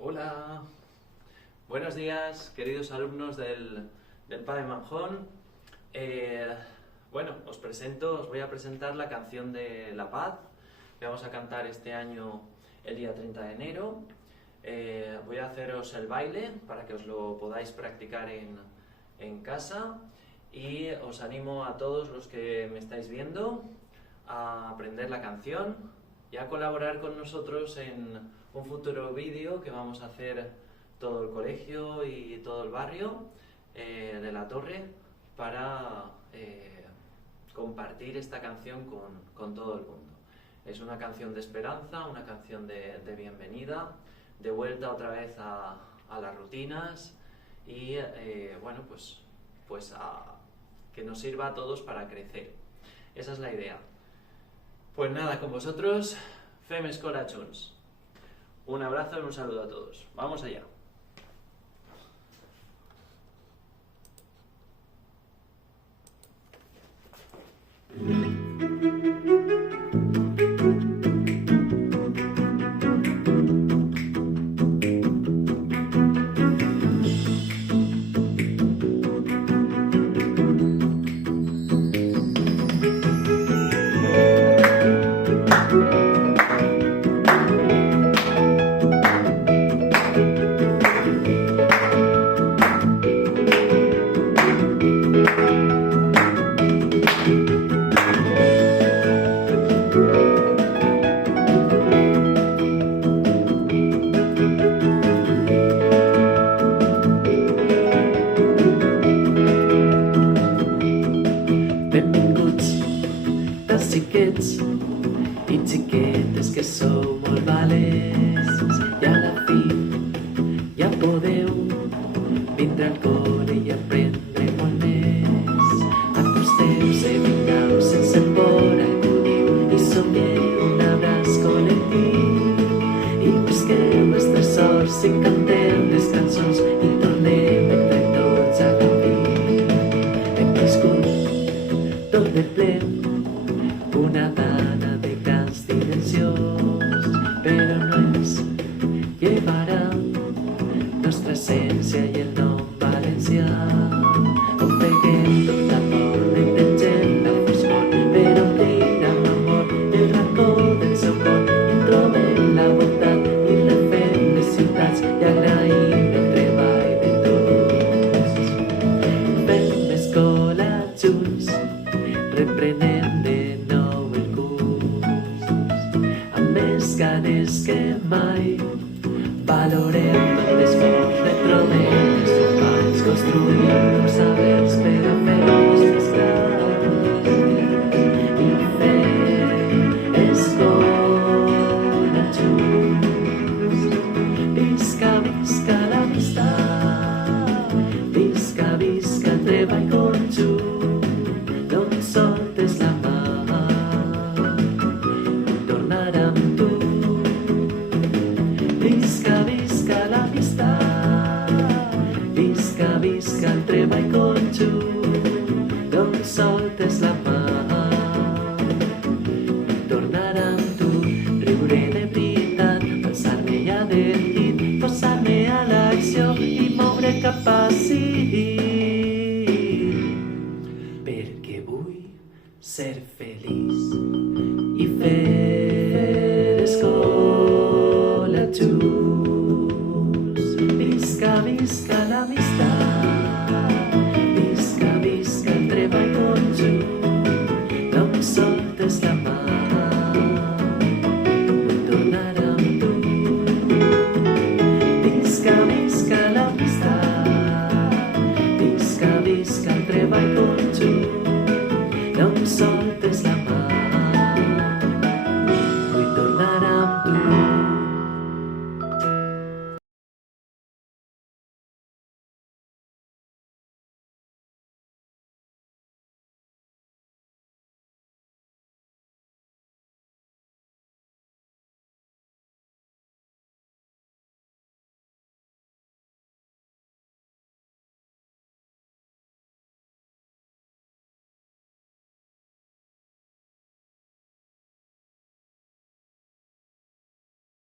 Hola, buenos días queridos alumnos del PAE Manjón. Bueno, os voy a presentar la canción de La Paz que vamos a cantar este año el día 30 de enero. Voy a haceros el baile para que os lo podáis practicar en casa y os animo a todos los que me estáis viendo a aprender la canción y a colaborar con nosotros en un futuro vídeo que vamos a hacer todo el colegio y todo el barrio de la Torre para compartir esta canción con todo el mundo. Es una canción de esperanza, una canción de bienvenida, de vuelta otra vez a las rutinas y bueno, pues que nos sirva a todos para crecer. Esa es la idea. Pues nada, con vosotros, Fem Escola Junts. Un abrazo y un saludo a todos. ¡Vamos allá! Benvinguts, dels xiquets i xiquetes que sou molt valents i a la fi ja podeu vindre al col·le i aprendre molt més. Acosteu-se, vingueu sense por, acudiu i somieu un abraç col·lectiu i busqueu els tresors i canteu les cançons i tornem entre tots a gaudir. Hem viscut tot de ple, una dana de grans dimensions, però no ens llevarà nostra essència i el nom valencià. Ofeguem tot l'amor, netegem la foscor per omplir amb amor el racó del seu cor i trobem la bondat i refem les ciutats i agraïm el treball de tots. Fem escola junts, reprenem de nou el curs, amb més ganes que mai, valorem tot l'esforç, retrobem els companys, construïm nous sabers per a fer-nos més grans i fem escola junts. Visca, visca l'amistat, visca, visca el treball conjunt, no et soltes la mà, vull tornar amb tu. Visca, visca l'amistat, visca, visca el treball conjunt.